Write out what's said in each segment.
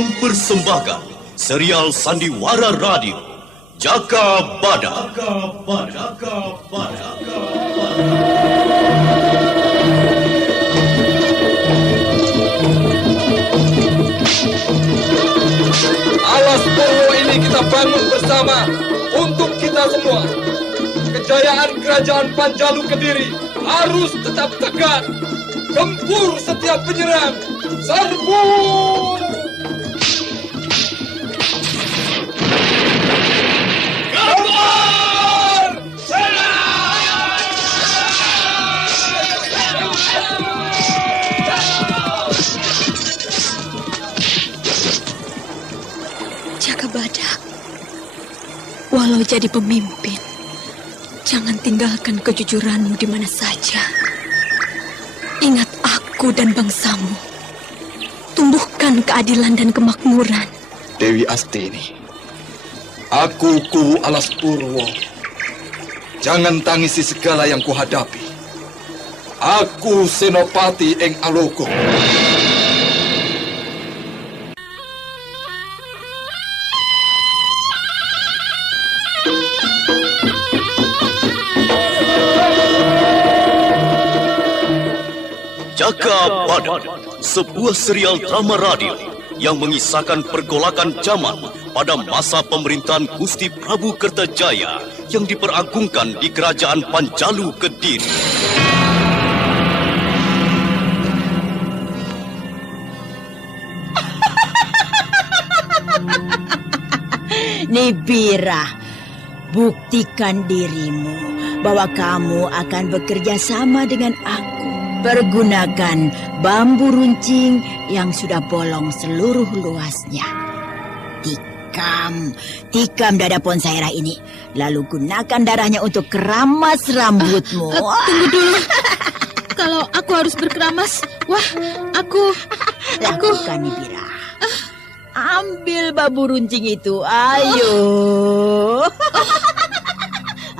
mempersembahkan serial Sandiwara Radio Jaka Badak. Alas Purwo ini kita bangun bersama untuk kita semua. Kejayaan kerajaan Panjalu Kediri harus tetap tegak. Gempur setiap penyerang. Serbu! Gempur! Jaka Badak, walau jadi pemimpin, jangan tinggalkan kejujuranmu di mana saja. Ingat aku dan bangsamu. Tumbuhkan keadilan dan kemakmuran. Dewi Astini, aku Kuwu Alas Purwo. Jangan tangisi segala yang kuhadapi. Aku Senopati Ing Alogo. Jaka Badak, sebuah serial drama radio yang mengisahkan pergolakan zaman pada masa pemerintahan Gusti Prabu Kertajaya yang diperagungkan di Kerajaan Panjalu Kediri. Nibira, buktikan dirimu bahwa kamu akan bekerja sama dengan aku. Pergunakan bambu runcing yang sudah bolong seluruh luasnya. Tikam dada Ponsaira ini. Lalu gunakan darahnya untuk keramas rambutmu. Tunggu dulu. Kalau aku harus berkeramas, Lakukan, Nibira. Ambil bambu runcing itu, ayo.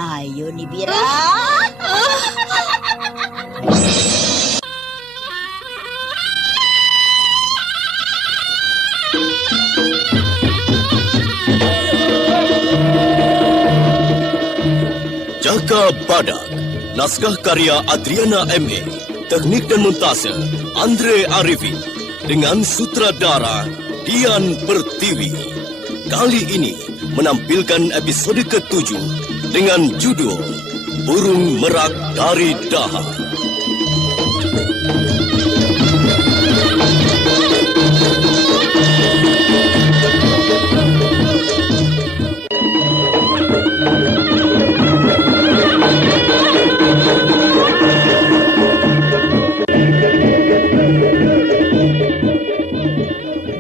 Ayo, Nibira. Jaka Badak, naskah karya Adriana M.A., teknik dan montase Andre Arifin, dengan sutradara Dian Pertiwi. Kali ini menampilkan episode ke-7 dengan judul Burung Merak dari Dahar.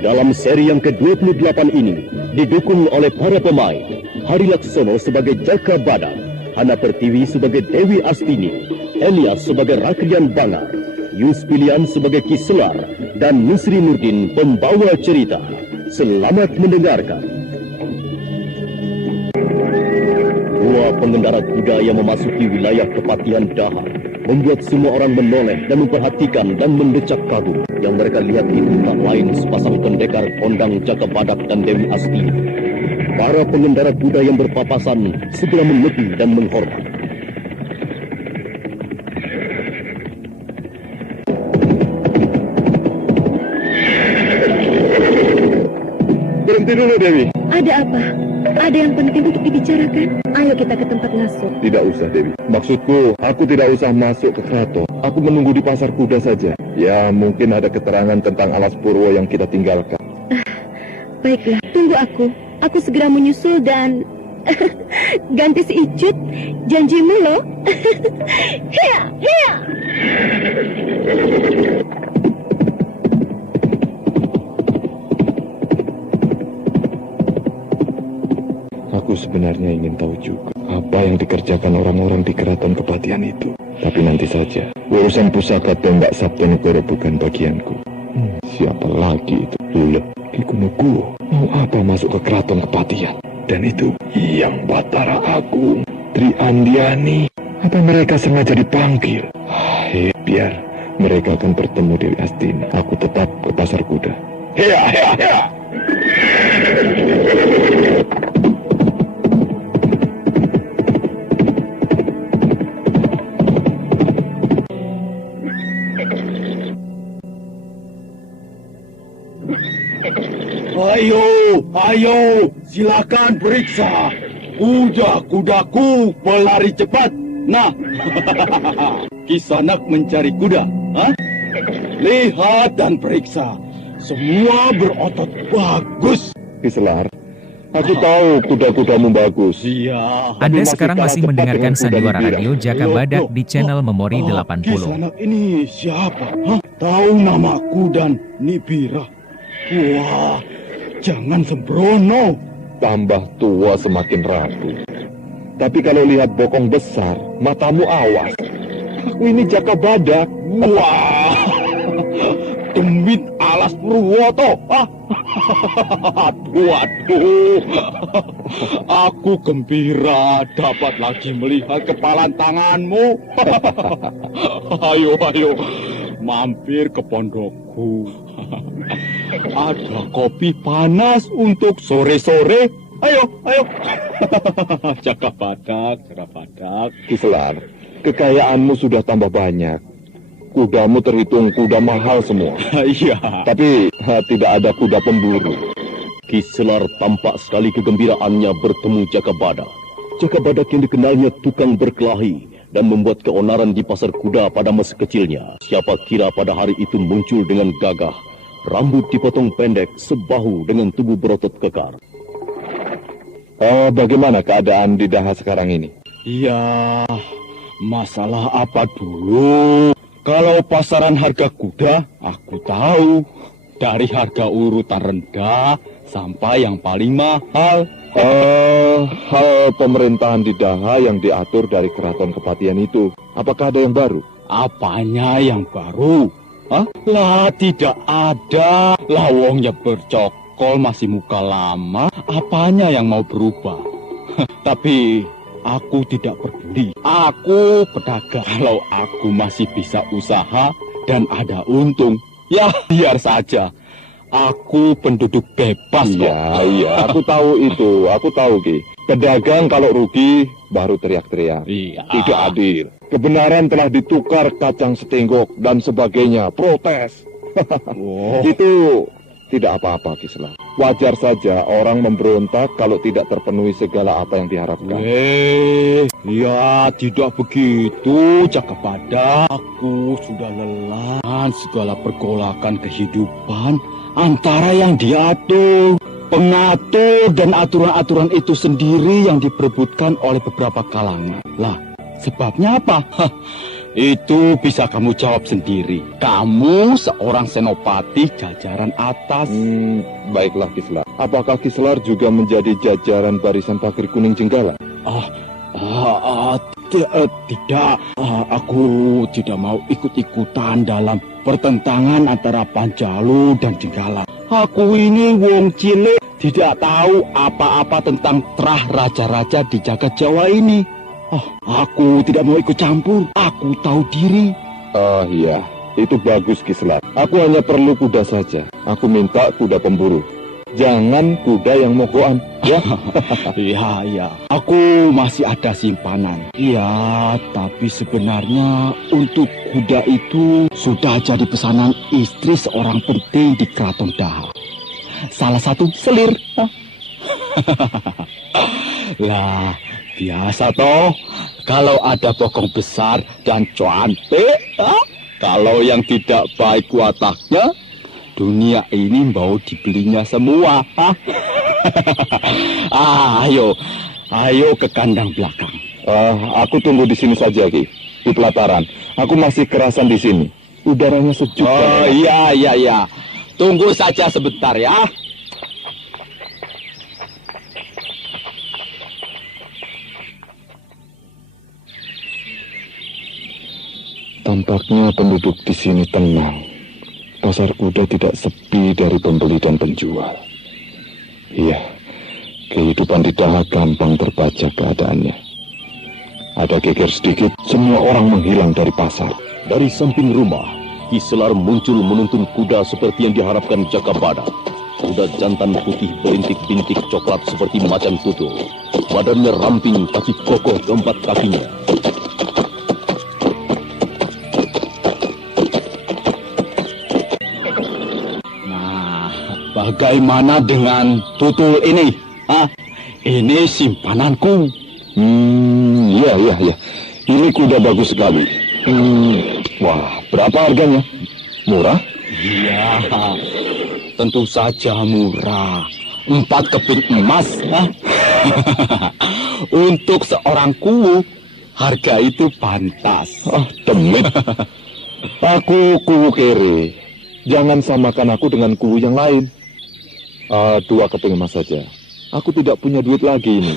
Dalam seri yang ke-28 ini, didukung oleh para pemain, Hari Laksono sebagai Jaka Badak, Hana Pertiwi sebagai Dewi Astini, Elias sebagai Rakrian Bangar, Yus Pilihan sebagai Ki Selar, dan Nusri Nurdin pembawa cerita. Selamat mendengarkan. Dua pengendara kuda yang memasuki wilayah kepatihan Dahar membuat semua orang menoleh dan memperhatikan dan mendecak kagum. Yang mereka lihat itu tak lain sepasang pendekar kondang Jaka Badak dan Dewi Astini. Para pengendara kuda yang berpapasan segera menepi dan menghormat. Berhenti dulu, Dewi. ada apa? Ada yang penting untuk dibicarakan? Ayo kita ke tempat ngasuh. Tidak usah, Dewi. Maksudku, aku tidak usah masuk ke keraton. Aku menunggu di pasar kuda saja. Ya, mungkin ada keterangan tentang Alas Purwo yang kita tinggalkan. Baiklah, tunggu aku. Aku segera menyusul dan... ganti si Icut. Janjimu loh. Hiya, hiya. Aku sebenarnya ingin tahu juga apa yang dikerjakan orang-orang di keraton Kepatihan itu. Tapi nanti saja. Urusan pusaka tombak Sabtonegoro bukan bagianku. Siapa lagi itu? Lula, Ki Kunokuwo. Mau apa masuk ke keraton Kepatihan? Dan itu yang Batara Agung, Tri Andiani. Apa mereka sengaja dipanggil? Biar mereka akan bertemu Dewi Astini. Aku tetap ke pasar kuda. Hea, hea, hea. Ayo, silakan periksa. Kuda-kudaku pelari cepat. Nah, Kisanak mencari kuda. Hah? Lihat dan periksa. Semua berotot bagus. Kiselar, aku tahu kuda-kudamu bagus. Iya. Anda sekarang masih mendengarkan Sandiwara Radio Jaka Badak di channel Memori 80. Kisanak ini siapa? Hah? Tahu namaku dan Nibira. Wah, jangan sembrono. Tambah tua semakin ragu. Tapi kalau lihat bokong besar, matamu awas. Aku ini Jaka Badak. Wah, Demit Alas Purwoto. Waduh, aku gembira dapat lagi melihat kepalan tanganmu. Ayo, mampir ke pondokku. Ada kopi panas untuk sore-sore. Ayo. Jaka Badak. Kiselar, kekayaanmu sudah tambah banyak. Kudamu terhitung kuda mahal semua. Iya. Tapi tidak ada kuda pemburu. Kiselar tampak sekali kegembiraannya bertemu Jaka Badak. Jaka Badak yang dikenalnya tukang berkelahi dan membuat keonaran di pasar kuda pada masa kecilnya. Siapa kira pada hari itu muncul dengan gagah. Rambut dipotong pendek, sebahu dengan tubuh berotot kekar. Bagaimana keadaan di Daha sekarang ini? Ya, masalah apa dulu? Kalau pasaran harga kuda, aku tahu. Dari harga urutan rendah sampai yang paling mahal. Hal pemerintahan di Daha yang diatur dari Keraton Kepatihan itu, apakah ada yang baru? Apanya yang baru? Hah? Lah, tidak ada. Lawongnya bercokol masih muka lama. Apanya yang mau berubah? Tapi aku tidak peduli. Aku pedagang. Kalau aku masih bisa usaha dan ada untung, ya biar saja. Aku penduduk bebas kok. Iya, aku tahu itu. Aku tahu, Ki. Pedagang kalau rugi baru teriak-teriak. Iya. Tidak adil. Kebenaran telah ditukar kacang setenggok dan sebagainya. Protes. Itu tidak apa-apa, Kiselar. Wajar saja orang memberontak kalau tidak terpenuhi segala apa yang diharapkan. Ya tidak begitu, Jaka Badak. Aku sudah lelah dengan segala pergolakan kehidupan antara yang diatur, pengatur, dan aturan-aturan itu sendiri yang diperebutkan oleh beberapa kalangan. Lah, sebabnya apa? Itu bisa kamu jawab sendiri. Kamu seorang senopati jajaran atas. Baiklah, Kiselar. Apakah Kiselar juga menjadi jajaran barisan Pakir Kuning Jenggala? Tidak. Aku tidak mau ikut-ikutan dalam pertentangan antara Panjalu dan Jenggala. Aku ini wong cilik, tidak tahu apa-apa tentang terah raja-raja di jagat Jawa ini. Aku tidak mau ikut campur. Aku tahu diri. Iya, itu bagus, Kiselar. Aku hanya perlu kuda saja. Aku minta kuda pemburu. Jangan kuda yang mogokan, ya? Iya. Aku masih ada simpanan. Iya, tapi sebenarnya untuk kuda itu sudah jadi pesanan istri seorang penting di Keraton Daha. Salah satu selir. Lah, biasa toh, kalau ada bokong besar dan cantik, kalau yang tidak baik wataknya, dunia ini mau dibelinya semua. Ayo ke kandang belakang. Aku tunggu di sini saja, Ki. Di pelataran. Aku masih kerasan di sini. Udaranya sejuk. Iya. Tunggu saja sebentar ya. Tampaknya penduduk di sini tenang. Pasar kuda tidak sepi dari pembeli dan penjual. Iya, kehidupan di Daha gampang terbaca keadaannya. Ada geger sedikit, semua orang menghilang dari pasar. Dari samping rumah, Kiselar muncul menuntun kuda seperti yang diharapkan Jaka Badak. Kuda jantan putih berintik-bintik coklat seperti macan tutul. Badannya ramping tapi kokoh keempat kakinya. Nah, bagaimana dengan tutul ini? Ini simpananku. Iya. Ini kuda bagus sekali. Wah, berapa harganya? Murah? Iya, tentu saja murah. 4 keping emas. Untuk seorang kuwu, harga itu pantas. Demit. Aku kuwu kere. Jangan samakan aku dengan kuwu yang lain. 2 keping emas saja. Aku tidak punya duit lagi ini.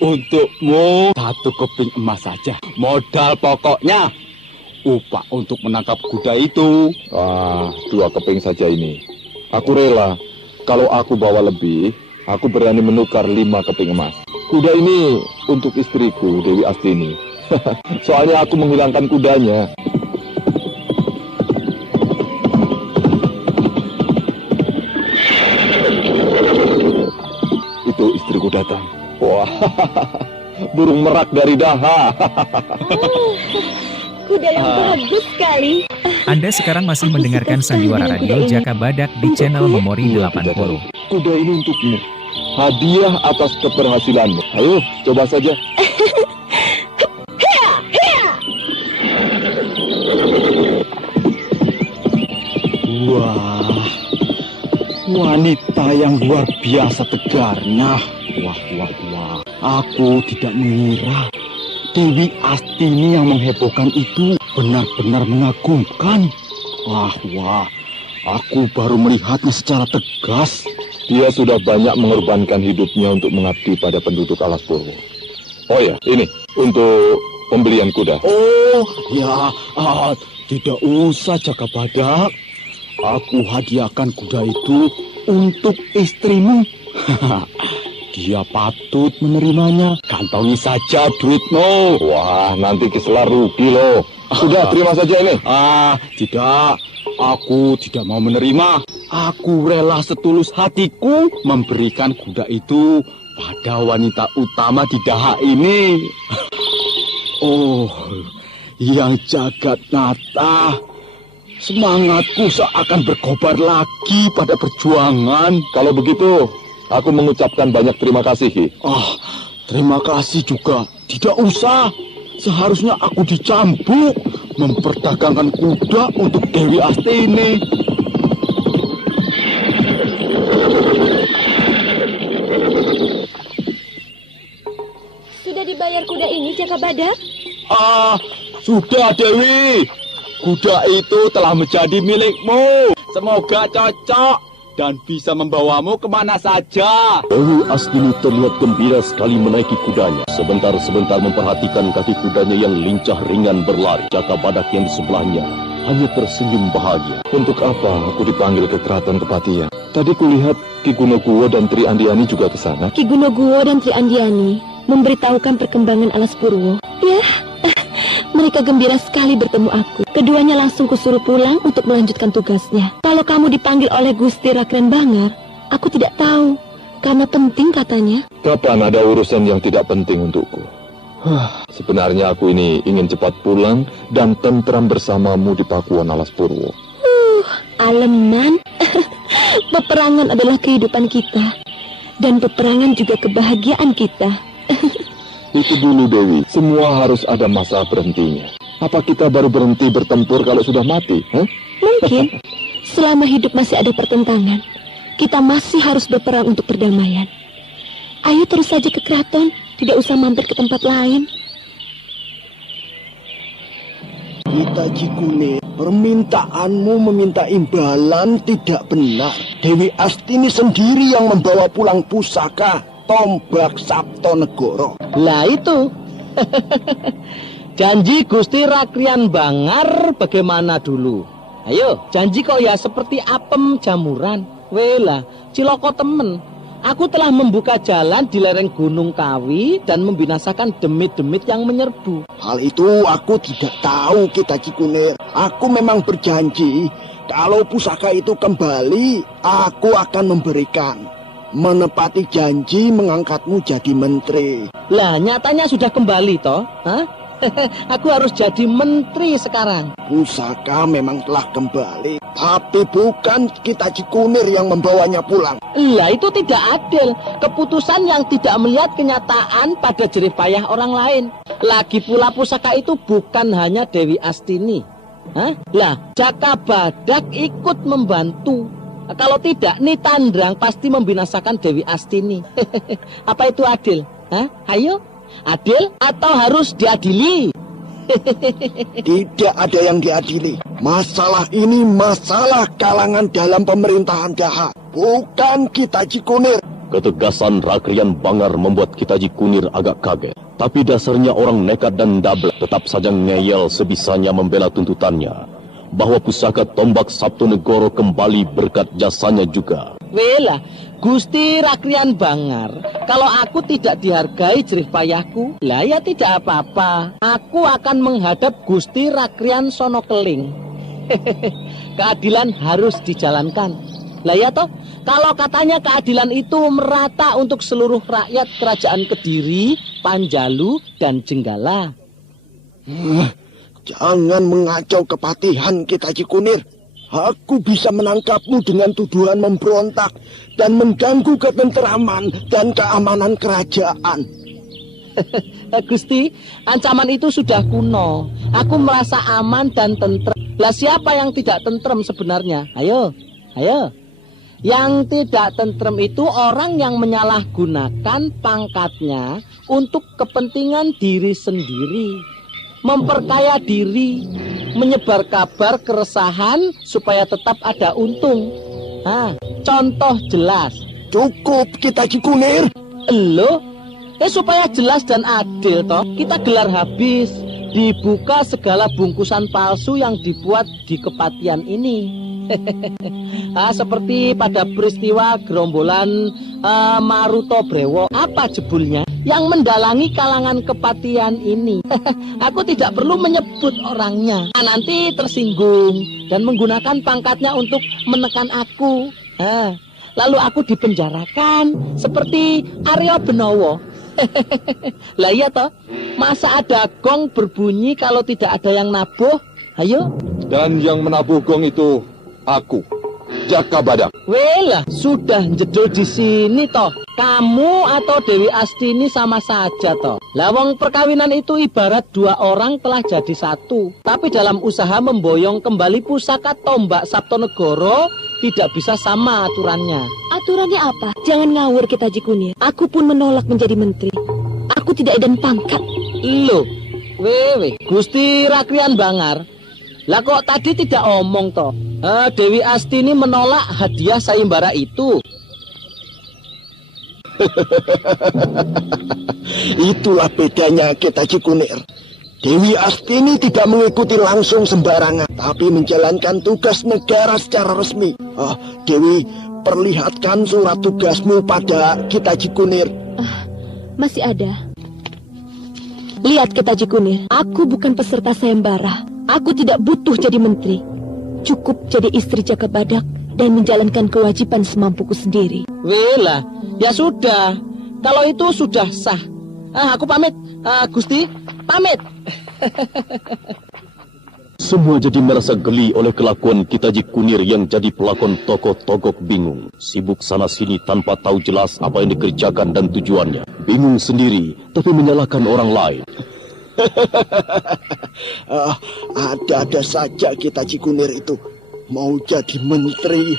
Untukmu 1 keping emas saja. Modal pokoknya. Upah untuk menangkap kuda itu. 2 keping saja ini. Aku rela. Kalau aku bawa lebih, aku berani menukar 5 keping emas. Kuda ini untuk istriku, Dewi Astini. Soalnya aku menghilangkan kudanya. Itu istriku datang. Wah, burung merak dari Daha. Kuda yang bagus sekali. Anda sekarang masih mendengarkan Sandiwara Radio Jaka Badak di channel Memori 80. Kuda ini untukmu. Hadiah atas keberhasilanmu. Ayo, coba saja. Wah, wanita yang luar biasa tegarnya. Wah. Aku tidak mengira Dewi Astini yang menghebohkan itu benar-benar mengagumkan. Wah, aku baru melihatnya secara tegas. Dia sudah banyak mengorbankan hidupnya untuk mengabdi pada penduduk Alas Purwo. Oh ya, ini untuk pembelian kuda. Oh, ya, tidak usah Jaka Badak. Aku hadiahkan kuda itu untuk istrimu. Dia patut menerimanya. Kantongi saja duitmu. Wah, nanti Kisela rugi loh. Sudah, terima saja ini. Tidak. Aku tidak mau menerima. Aku rela setulus hatiku memberikan kuda itu pada wanita utama di Daha ini. Oh, yang jagat nyata. Semangatku seakan berkobar lagi pada perjuangan. Kalau begitu, aku mengucapkan banyak terima kasih, Ki. Terima kasih juga. Tidak usah. Seharusnya aku dicambuk memperdagangkan kuda untuk Dewi Astini. Sudah dibayar kuda ini, Jaka Badak? Sudah Dewi. Kuda itu telah menjadi milikmu. Semoga cocok dan bisa membawamu kemana saja. Dewi Astini terlihat gembira sekali menaiki kudanya. Sebentar-sebentar memperhatikan kaki kudanya yang lincah ringan berlari. Jaka Badak yang di sebelahnya hanya tersenyum bahagia. Untuk apa aku dipanggil ke Keraton Kepatian? Tadi kulihat Ki Gunoguwo dan Tri Andiani juga ke sana. Ki Gunoguwo dan Tri Andiani memberitahukan perkembangan Alas Purwo. Ya, mereka gembira sekali bertemu aku. Keduanya langsung kusuruh pulang untuk melanjutkan tugasnya. Kalau kamu dipanggil oleh Gusti Rakren Bangar, aku tidak tahu. Karena penting katanya. Kapan ada urusan yang tidak penting untukku? Sebenarnya aku ini ingin cepat pulang dan tentram bersamamu di Pakuan Alas Purwo. Aleman. Peperangan adalah kehidupan kita. Dan peperangan juga kebahagiaan kita. Itu dulu Dewi, semua harus ada masa berhentinya. Apa kita baru berhenti bertempur kalau sudah mati? Mungkin, selama hidup masih ada pertentangan, kita masih harus berperang untuk perdamaian. Ayo terus saja ke keraton, tidak usah mampir ke tempat lain. Kita Cikune, permintaanmu meminta imbalan tidak benar. Dewi Astini sendiri yang membawa pulang pusaka tombak Saptonegoro. Lah itu. Janji Gusti Rakrian Bangar bagaimana dulu? Ayo, janji kok ya seperti apem jamuran. Wela, ciloko temen. Aku telah membuka jalan di lereng Gunung Kawi dan membinasakan demit-demit yang menyerbu. Hal itu aku tidak tahu, Kita Cikunir. Aku memang berjanji Kalau pusaka itu kembali, aku akan memberikan. Menepati janji mengangkatmu jadi menteri. Lah, nyatanya sudah kembali toh? Hah? Aku harus jadi menteri sekarang. Pusaka memang telah kembali, tapi bukan kita Cikunir yang membawanya pulang. Lah, itu tidak adil. Keputusan yang tidak melihat kenyataan pada jerih payah orang lain. Lagi pula pusaka itu bukan hanya Dewi Astini. Hah? Lah, Jaka Badak ikut membantu. Kalau tidak, Nitandrang pasti membinasakan Dewi Astini. Apa itu adil? Hah? Ayo, adil atau harus diadili? Tidak ada yang diadili. Masalah ini masalah kalangan dalam pemerintahan Daha, bukan kita Cikunir. Ketegasan Rakrian Bangar membuat kita Cikunir agak kaget. Tapi dasarnya orang nekat dan dablek tetap saja ngeyel sebisanya membela tuntutannya. Bahwa pusaka tombak Sabtonegoro kembali berkat jasanya juga. Wela, Gusti Rakrian Bangar, kalau aku tidak dihargai jerih payahku, lah ya tidak apa-apa. Aku akan menghadap Gusti Rakrian Sonokeling. Keadilan harus dijalankan. Lah ya toh, kalau katanya keadilan itu merata untuk seluruh rakyat kerajaan Kediri, Panjalu, dan Jenggala. Jangan mengacau kepatihan kita Cikunir. Aku bisa menangkapmu dengan tuduhan memberontak dan mengganggu ketenteraman dan keamanan kerajaan. Gusti, ancaman itu sudah kuno. Aku merasa aman dan tentrem. Lah siapa yang tidak tentrem sebenarnya? Ayo, ayo. Yang tidak tentrem itu orang yang menyalahgunakan pangkatnya untuk kepentingan diri sendiri. Memperkaya diri, menyebar kabar keresahan supaya tetap ada untung. Contoh jelas. Cukup kita Cikunir. Loh, supaya jelas dan adil toh, kita gelar habis. Dibuka segala bungkusan palsu yang dibuat di kepatian ini. Seperti pada peristiwa gerombolan Maruto Brewo. Apa jebulnya? Yang mendalangi kalangan kepatian ini. Aku tidak perlu menyebut orangnya. Nanti tersinggung dan menggunakan pangkatnya untuk menekan aku. Lalu aku dipenjarakan seperti Aryo Benowo. Lah iya toh, masa ada gong berbunyi kalau tidak ada yang nabuh? Ayo. Dan yang menabuh gong itu aku, Jaka Badak. Welah, sudah jedul di sini toh. Kamu atau Dewi Astini sama saja toh. Lawang perkawinan itu ibarat dua orang telah jadi satu. Tapi dalam usaha memboyong kembali pusaka tombak Sabtonegoro tidak bisa sama aturannya. Aturannya apa? Jangan ngawur kita Cikunir. Aku pun menolak menjadi menteri. Aku tidak edan pangkat. Loh, wewe, Gusti Rakrian Bangar. Lah kok tadi tidak omong toh? Dewi Astini menolak hadiah sayembara itu. Itulah bedanya kita Cikunir. Dewi Astini tidak mengikuti langsung sembarangan, tapi menjalankan tugas negara secara resmi. Dewi, perlihatkan surat tugasmu pada kita Cikunir. Masih ada. Lihat kita Cikunir, aku bukan peserta sayembara. Aku tidak butuh jadi menteri. Cukup jadi istri Jaka Badak dan menjalankan kewajiban semampuku sendiri. Welah, ya sudah. Kalau itu sudah sah. Aku pamit, Gusti, pamit. Semua jadi merasa geli oleh kelakuan kita Cikunir yang jadi pelakon tokoh togok bingung. Sibuk sana-sini tanpa tahu jelas apa yang dikerjakan dan tujuannya. Bingung sendiri, tapi menyalahkan orang lain. Ada-ada saja kita Cikunir itu mau jadi menteri.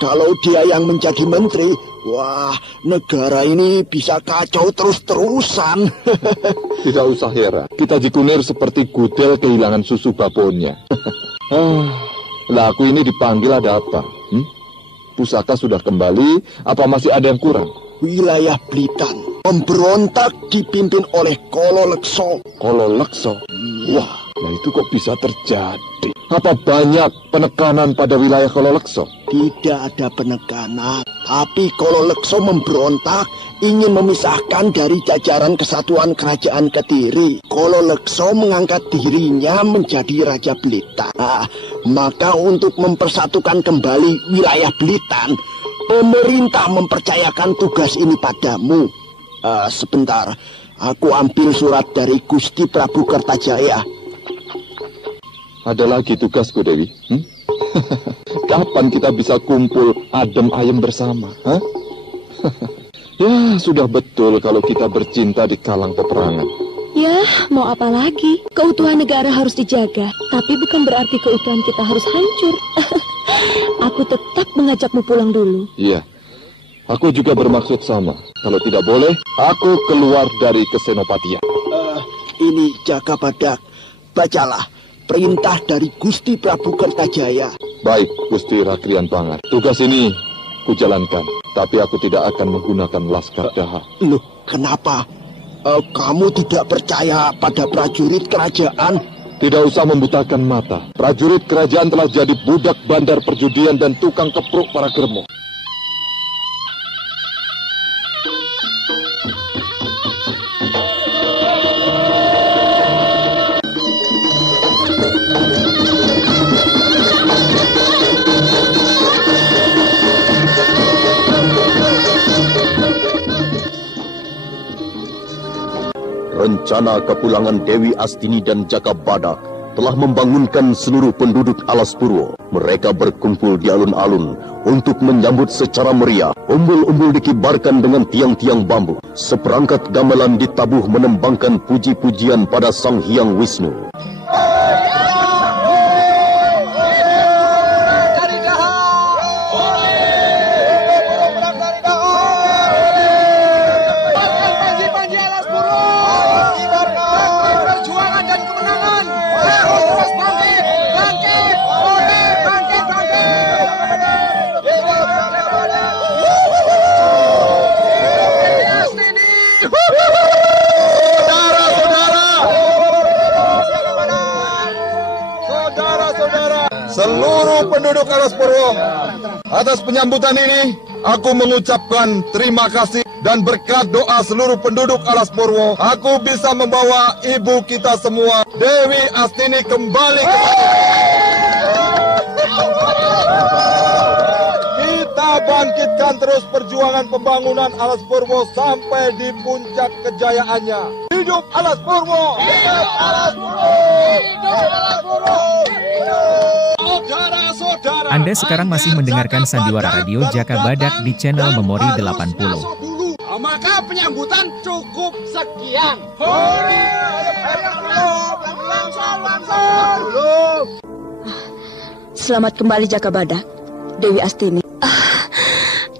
Kalau dia yang menjadi menteri, wah, negara ini bisa kacau terus-terusan. Tidak usah heran, kita Cikunir seperti gudel kehilangan susu babonnya. Lah aku ini dipanggil ada apa? Pusaka sudah kembali, apa masih ada yang kurang? Wilayah Blitan memberontak dipimpin oleh Kolo Lekso. Kolo Lekso? Wah, Nah itu kok bisa terjadi? Apa banyak penekanan pada wilayah Kololekso? Tidak ada penekanan, tapi Kololekso memberontak, ingin memisahkan dari jajaran kesatuan kerajaan Kediri. Kololekso mengangkat dirinya menjadi Raja Blitar. Nah, maka untuk mempersatukan kembali wilayah Blitar, pemerintah mempercayakan tugas ini padamu. Sebentar, aku ambil surat dari Gusti Prabu Kertajaya. Ada lagi tugasku, Dewi. Kapan kita bisa kumpul adem ayem bersama? Ya, sudah betul kalau kita bercinta di kalang peperangan. Ya, mau apa lagi? Keutuhan negara harus dijaga, tapi bukan berarti keutuhan kita harus hancur. Aku tetap mengajakmu pulang dulu. Iya, aku juga bermaksud sama. Kalau tidak boleh, aku keluar dari Kesenopatian. Ini Jaka Badak, bacalah perintah dari Gusti Prabu Kertajaya. Baik, Gusti Rakrian Bangar. Tugas ini kujalankan, tapi aku tidak akan menggunakan laskar Daha. Loh, kenapa? Kamu tidak percaya pada prajurit kerajaan? Tidak usah membutakan mata. Prajurit kerajaan telah jadi budak bandar perjudian dan tukang kepruk para germo. Rencana kepulangan Dewi Astini dan Jaka Badak telah membangunkan seluruh penduduk Alas Purwo. Mereka berkumpul di alun-alun untuk menyambut secara meriah. Umbul-umbul dikibarkan dengan tiang-tiang bambu. Seperangkat gamelan ditabuh menembangkan puji-pujian pada Sang Hyang Wisnu. Seluruh penduduk Alas Purwo, atas penyambutan ini, aku mengucapkan terima kasih dan berkat doa seluruh penduduk Alas Purwo, aku bisa membawa ibu kita semua, Dewi Astini, kembali ke Kita bangkitkan terus perjuangan pembangunan Alas Purwo sampai di puncak kejayaannya. Hidup Alas Purwo! Hidup Alas Purwo! Hidup Alas Purwo! Saudara-saudara, Anda sekarang masih mendengarkan Sandiwara Radio Jaka Badak di channel Memori 80. Maka penyambutan cukup sekian. Selamat kembali Jaka Badak, Dewi Astini.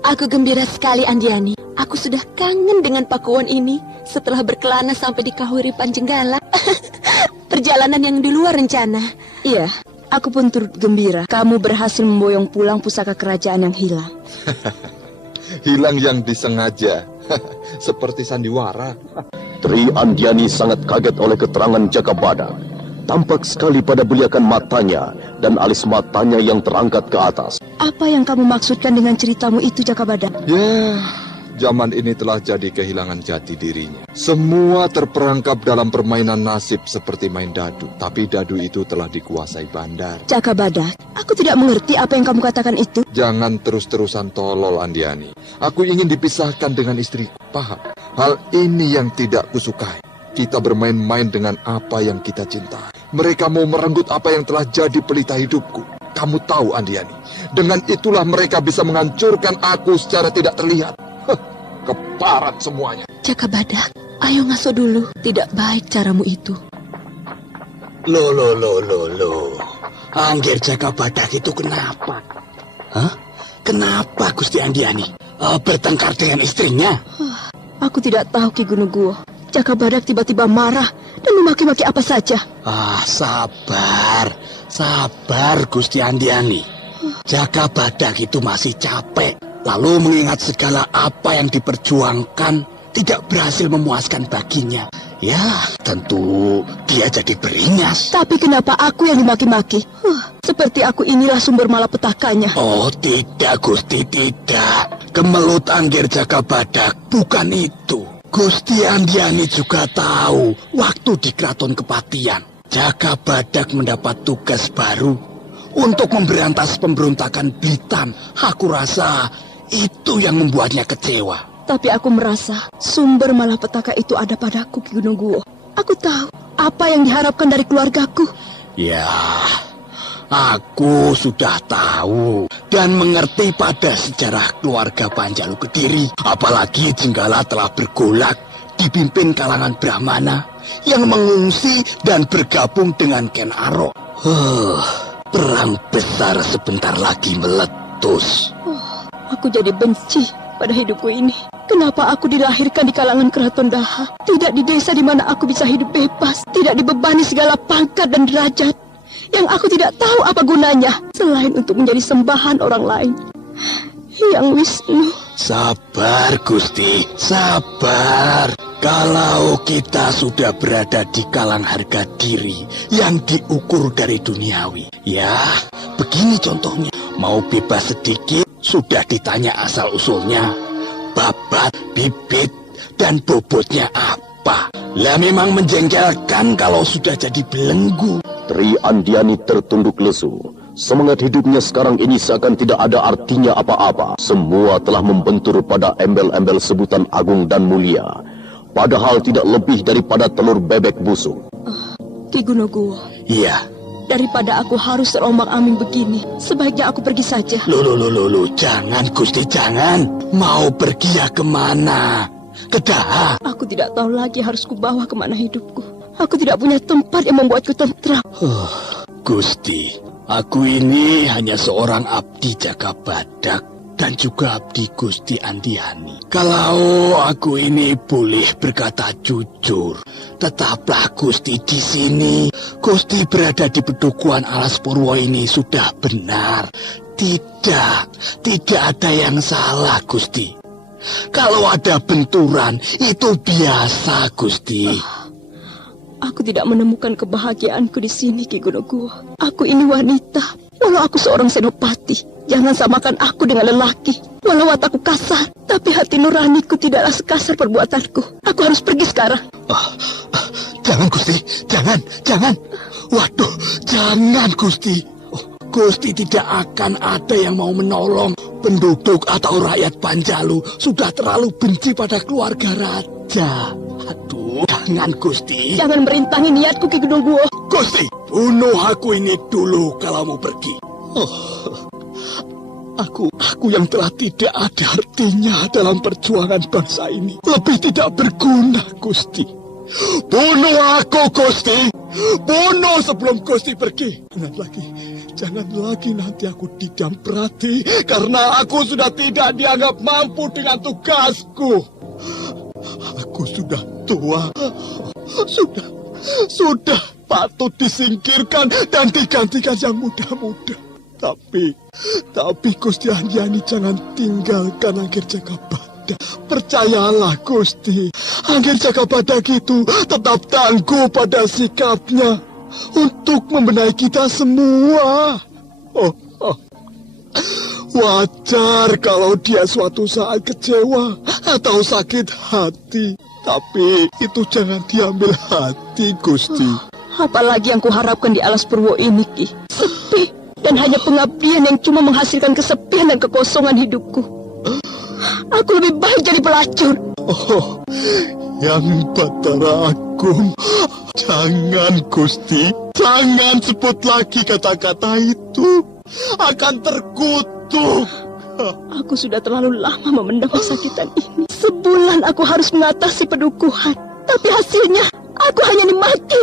Aku gembira sekali Andiani. Aku sudah kangen dengan Pakuwon ini setelah berkelana sampai di Kahuri Panjenggala. Perjalanan yang di luar rencana. Iya, aku pun turut gembira. Kamu berhasil memboyong pulang pusaka kerajaan yang hilang. Hilang yang disengaja. Seperti sandiwara. Tri Andiani sangat kaget oleh keterangan Jaka Badak. Tampak sekali pada beliakan matanya dan alis matanya yang terangkat ke atas. Apa yang kamu maksudkan dengan ceritamu itu, Jaka Badak? Ya, zaman ini telah jadi kehilangan jati dirinya. Semua terperangkap dalam permainan nasib seperti main dadu. Tapi dadu itu telah dikuasai bandar. Jaka Badak, aku tidak mengerti apa yang kamu katakan itu. Jangan terus-terusan tolol, Andiani. Aku ingin dipisahkan dengan istriku. Paham? Hal ini yang tidak kusukai. Kita bermain-main dengan apa yang kita cintai. Mereka mau merenggut apa yang telah jadi pelita hidupku. Kamu tahu, Andiani, dengan itulah mereka bisa menghancurkan aku secara tidak terlihat. Keparat semuanya. Jaka Badak, ayo ngaso dulu. Tidak baik caramu itu. Loh. Anggir Jaka Badak itu kenapa? Kenapa Gusti Andiani bertengkar dengan istrinya? Aku tidak tahu Ki Gunungguo. Jaka Badak tiba-tiba marah dan memaki-maki apa saja. Sabar Gusti Andiani. Jaka Badak itu masih capek. Lalu mengingat segala apa yang diperjuangkan tidak berhasil memuaskan baginya. Ya, tentu dia jadi beringas. Tapi kenapa aku yang dimaki-maki? Seperti aku inilah sumber malapetakanya. Oh tidak, Gusti, tidak. Kemelut Angger Jaka Badak, bukan itu. Gusti Andiani juga tahu waktu di Keraton Kepatian, Jaka Badak mendapat tugas baru untuk memberantas pemberontakan Blitam. Aku rasa itu yang membuatnya kecewa. Tapi aku merasa sumber malapetaka itu ada padaku, Ki Gunung Guwo. Aku tahu apa yang diharapkan dari keluargaku. Ya, aku sudah tahu dan mengerti pada sejarah keluarga Panjalu Kediri. Apalagi Jenggala telah bergolak dipimpin kalangan Brahmana yang mengungsi dan bergabung dengan Ken Arok. Perang besar sebentar lagi meletus. Aku jadi benci pada hidupku ini. Kenapa aku dilahirkan di kalangan keraton Daha? Tidak di desa di mana aku bisa hidup bebas. Tidak dibebani segala pangkat dan derajat yang aku tidak tahu apa gunanya selain untuk menjadi sembahan orang lain. Hyang Wisnu. Sabar, Gusti, sabar. Kalau kita sudah berada di kalang harga diri yang diukur dari duniawi, ya, begini contohnya. Mau bebas sedikit, sudah ditanya asal-usulnya, babat, bibit, dan bobotnya apa. Lah memang menjengkelkan kalau sudah jadi belenggu. Tri Andiani tertunduk lesu. Semangat hidupnya sekarang ini seakan tidak ada artinya apa-apa. Semua telah membentur pada embel-embel sebutan agung dan mulia. Padahal tidak lebih daripada telur bebek busuk. Ki Gunung Guwo. Iya. Daripada aku harus terombang-ambing begini, sebaiknya aku pergi saja. Loh, jangan, Gusti, jangan. Mau pergi ya kemana? Ke Daha? Aku tidak tahu lagi harus kubawa kemana hidupku. Aku tidak punya tempat yang membuatku tentram. Gusti, aku ini hanya seorang abdi Jaka Badak dan juga abdi Gusti Andiani. Kalau aku ini boleh berkata jujur, tetaplah Gusti di sini. Gusti berada di Bedukuhan Alas Purwo ini sudah benar. Tidak ada yang salah, Gusti. Kalau ada benturan, itu biasa, Gusti. Aku tidak menemukan kebahagiaanku di sini, Ki Gunung Guwo. Aku ini wanita, walau aku seorang senopati. Jangan samakan aku dengan lelaki. Walau watakku kasar, tapi hati nuraniku tidaklah sekasar perbuatanku. Aku harus pergi sekarang. Jangan, Gusti, jangan. Waduh, jangan, Gusti. Gusti tidak akan ada yang mau menolong. Penduduk atau rakyat Panjalu sudah terlalu benci pada keluarga raja. Aduh, jangan, Gusti. Jangan merintangi niatku, Ki Gunung Guwo. Gusti, bunuh aku ini dulu kalau mau pergi. Aku yang telah tidak ada artinya dalam perjuangan bangsa ini. Lebih tidak berguna, Gusti. Bunuh aku, Gusti. Bunuh sebelum Gusti pergi. Jangan lagi nanti aku didamprati karena aku sudah tidak dianggap mampu dengan tugasku. Aku sudah tua. Sudah patut disingkirkan dan digantikan yang muda-muda. Tapi Gusti Andiani jangan tinggalkan Angger Jaka Badak. Percayalah, Gusti. Angger Jaka Badak itu tetap tangguh pada sikapnya untuk membenahi kita semua. Wajar kalau dia suatu saat kecewa atau sakit hati. Tapi itu jangan diambil hati, Gusti. Apalagi yang kuharapkan di Alas Purwo ini, Ki. Sepi dan hanya pengabdian yang cuma menghasilkan kesepian dan kekosongan hidupku. Aku lebih baik jadi pelacur. Yang Batara Agung, jangan, Gusti. Jangan sebut lagi kata-kata itu. Akan terkutuk. Aku sudah terlalu lama memendam kesakitan ini. Sebulan aku harus mengatasi pedukuhan. Tapi hasilnya, aku hanya dimati.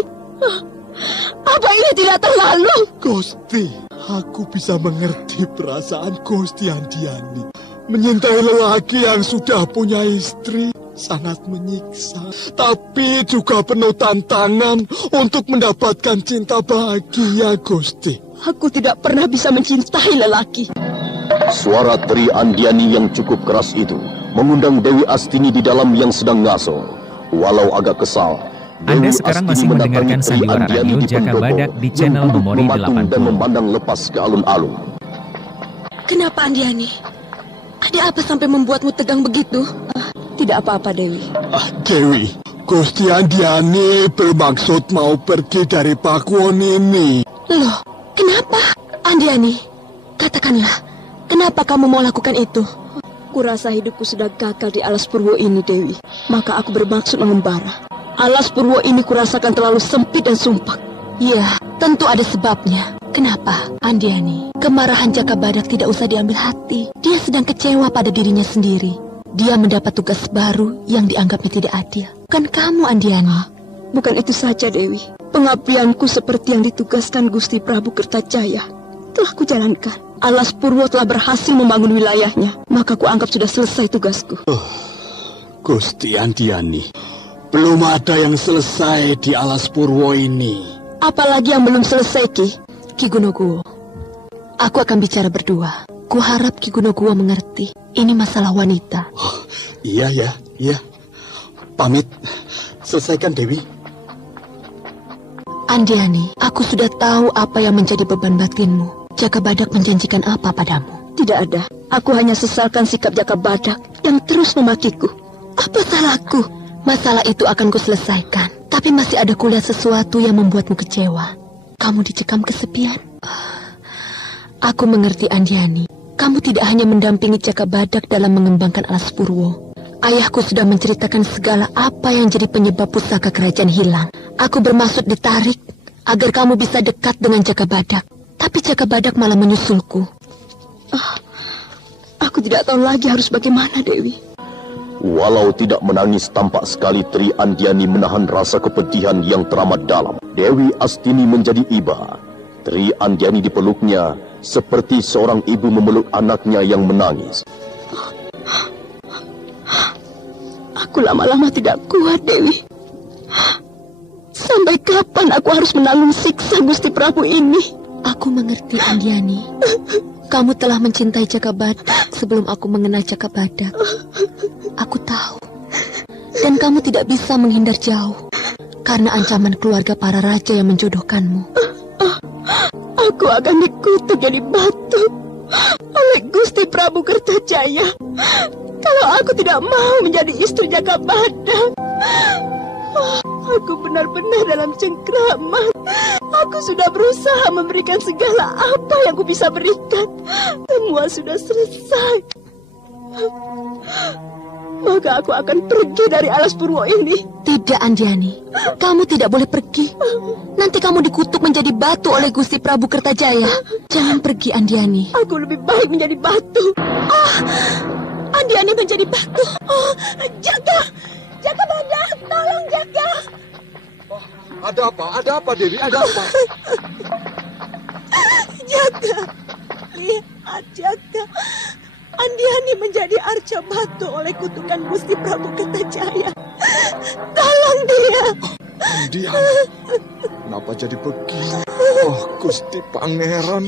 Apa ini tidak terlalu? Gusti, aku bisa mengerti perasaan Gusti Andiani. Menyintai lelaki yang sudah punya istri sangat menyiksa. Tapi juga penuh tantangan untuk mendapatkan cinta bahagia, Gusti. Aku tidak pernah bisa mencintai lelaki. Suara Tri Andiani yang cukup keras itu mengundang Dewi Astini di dalam yang sedang ngaso. Walau agak kesal, Anda sekarang masih mendengarkan Sandiwara Radio Jaka Badak di channel Memori 80. Dan memandang lepas ke alun-alun. Kenapa Andiani? Ada apa sampai membuatmu tegang begitu? Tidak apa-apa Dewi. Dewi, Gusti Andiani bermaksud mau pergi dari Pakuwon ini. Loh, kenapa? Andiani, katakanlah, kenapa kamu mau lakukan itu? Kurasa hidupku sudah gagal di Alas Purwo ini, Dewi. Maka aku bermaksud mengembara. Alas Purwo ini kurasakan terlalu sempit dan sumpah. Ya, tentu ada sebabnya. Kenapa, Andiani? Kemarahan Jaka Badak tidak usah diambil hati. Dia sedang kecewa pada dirinya sendiri. Dia mendapat tugas baru yang dianggapnya tidak adil. Kan kamu, Andiani? Bukan itu saja, Dewi. Pengabdianku seperti yang ditugaskan Gusti Prabu Kertajaya telah kujalankan. Alas Purwo telah berhasil membangun wilayahnya. Maka kuanggap sudah selesai tugasku. Gusti Andiani, belum ada yang selesai di Alas Purwo ini. Apalagi yang belum selesai, Ki Gunoguwo. Aku akan bicara berdua. Kuharap Ki Gunoguwo mengerti. Ini masalah wanita. Iya. Pamit. Selesaikan, Dewi. Andiani, aku sudah tahu apa yang menjadi beban batinmu. Jaka Badak menjanjikan apa padamu? Tidak ada. Aku hanya sesalkan sikap Jaka Badak yang terus memakiku. Apa salahku? Masalah itu akan kuselesaikan. Tapi masih ada kulihat sesuatu yang membuatmu kecewa. Kamu dicekam kesepian. Aku mengerti, Andiani. Kamu tidak hanya mendampingi Jaka Badak dalam mengembangkan Alas Purwo. Ayahku sudah menceritakan segala apa yang jadi penyebab pusaka kerajaan hilang. Aku bermaksud ditarik agar kamu bisa dekat dengan Jaka Badak. Tapi Jaka Badak malah menyusulku. Aku tidak tahu lagi harus bagaimana, Dewi. Walau tidak menangis, tampak sekali Tri Andiani menahan rasa kepedihan yang teramat dalam. Dewi Astini menjadi iba. Tri Andiani dipeluknya seperti seorang ibu memeluk anaknya yang menangis. Aku lama-lama tidak kuat, Dewi. Sampai kapan aku harus menanggung siksa Gusti Prabu ini? Aku mengerti, Andiani. Kamu telah mencintai Jaka Badak sebelum aku mengenal Jaka Badak. Aku tahu. Dan kamu tidak bisa menghindar jauh karena ancaman keluarga para raja yang menjodohkanmu. Aku akan dikutuk jadi batu oleh Gusti Prabu Kertajaya kalau aku tidak mau menjadi istri Jaka Badak. Aku benar-benar dalam cengkraman. Aku sudah berusaha memberikan segala apa yang aku bisa berikan. Semua sudah selesai. Maka aku akan pergi dari Alas Purwo ini. Tidak, Andiani. Kamu tidak boleh pergi. Nanti kamu dikutuk menjadi batu oleh Gusti Prabu Kertajaya. Jangan pergi, Andiani. Aku lebih baik menjadi batu. Andiani menjadi batu. Jaka Badak, tolong Jaka. Ada apa, Dewi? Ada apa? Jaka, lihat Jaka. Andiani menjadi arca batu oleh kutukan Gusti Prabu Kertajaya. Tolong dia. Andiani, kenapa jadi begini? Gusti Pangeran.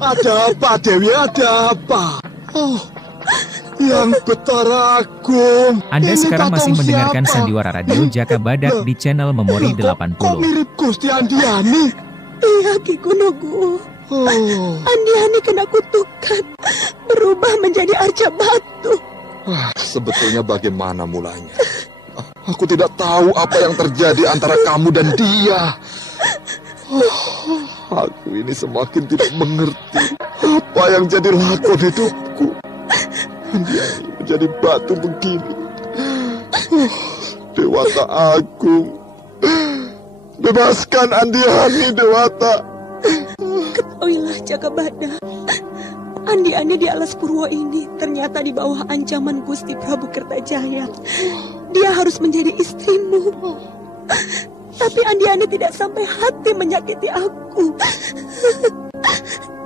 Ada apa, Dewi? Ada apa? Yang Betara Agung. Anda sekarang masih mendengarkan Sandiwara Radio Jaka Badak di channel Memori 80. Kok mirip Gusti Andiani? Iya, Ki Gunoguwo. Andiani kena kutukan, berubah menjadi arca batu. Sebetulnya bagaimana mulanya? Aku tidak tahu apa yang terjadi antara kamu dan dia. Aku ini semakin tidak mengerti apa yang jadi lakon hidupku. Andiani menjadi batu begini. Dewata Agung, bebaskan Andiani, Dewata. Ketahuilah Jaka Badak, Andiani di Alas Purwo ini ternyata di bawah ancaman Gusti Prabu Kertajaya. Dia harus menjadi istrimu. Tapi Andiani tidak sampai hati menyakiti aku.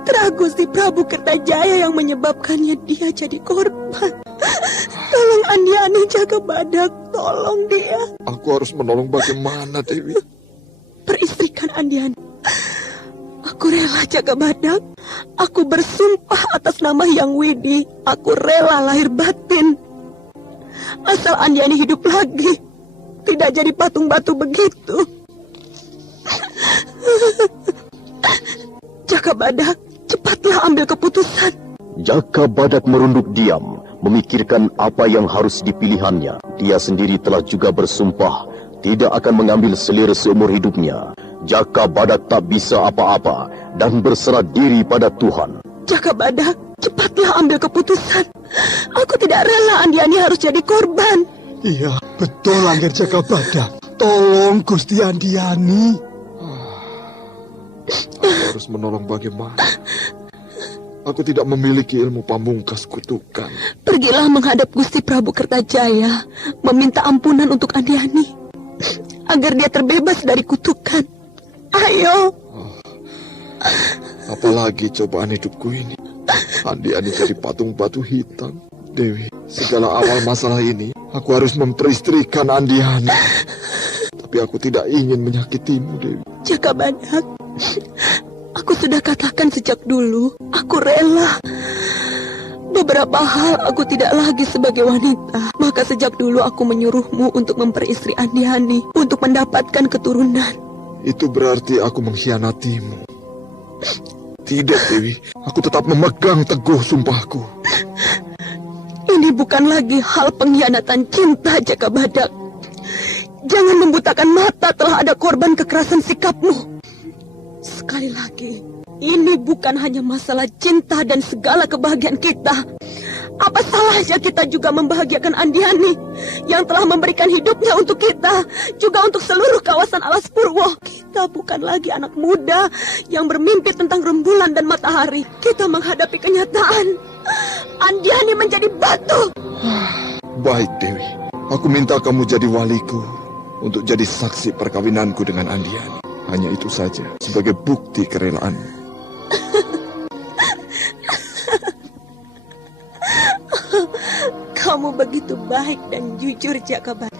Terah Gusti Prabu Kertajaya yang menyebabkannya dia jadi korban. Tolong Andiani, Jaka Badak, tolong dia. Aku harus menolong bagaimana, Dewi? Peristrikan Andiani. Aku rela, Jaka Badak. Aku bersumpah atas nama Yang Widi. Aku rela lahir batin asal Andiani hidup lagi. tidak jadi patung batu begitu. Jaka Badak, cepatlah ambil keputusan. Jaka Badak merunduk diam, memikirkan apa yang harus dipilihannya. Dia sendiri telah juga bersumpah tidak akan mengambil selir seumur hidupnya. Jaka Badak tak bisa apa-apa dan berserah diri pada Tuhan. Jaka Badak, cepatlah ambil keputusan. Aku tidak rela Andiani harus jadi korban. Iya, betul Angger Jaka Badak. Tolong Gusti Andiani. Aku harus menolong bagaimana? Aku tidak memiliki ilmu pamungkas kutukan. Pergilah menghadap Gusti Prabu Kertajaya, meminta ampunan untuk Andiani, agar dia terbebas dari kutukan. Ayo. Apalagi cobaan hidupku ini. Andiani jadi patung batu hitam. Dewi, segala awal masalah ini, aku harus memperistrikan Andiani. Tapi aku tidak ingin menyakitimu, Dewi. Jaka Badak, aku sudah katakan sejak dulu, aku rela. Beberapa hal aku tidak lagi sebagai wanita. Maka sejak dulu aku menyuruhmu untuk memperistri Andiani, untuk mendapatkan keturunan. Itu berarti aku mengkhianatimu. Tidak, Dewi. Aku tetap memegang teguh sumpahku. Ini bukan lagi hal pengkhianatan cinta, Jaka Badak. Jangan membutakan mata telah ada korban kekerasan sikapmu. Sekali lagi, ini bukan hanya masalah cinta dan segala kebahagiaan kita. Apa salahnya kita juga membahagiakan Andiani yang telah memberikan hidupnya untuk kita, juga untuk seluruh kawasan Alas Purwo. Kita bukan lagi anak muda yang bermimpi tentang rembulan dan matahari. Kita menghadapi kenyataan. Andiani menjadi batu. Baik, Dewi. Aku minta kamu jadi waliku untuk jadi saksi perkawinanku dengan Andiani. Hanya itu saja, sebagai bukti kerelaanmu. Kamu begitu baik dan jujur, Jaka Badak.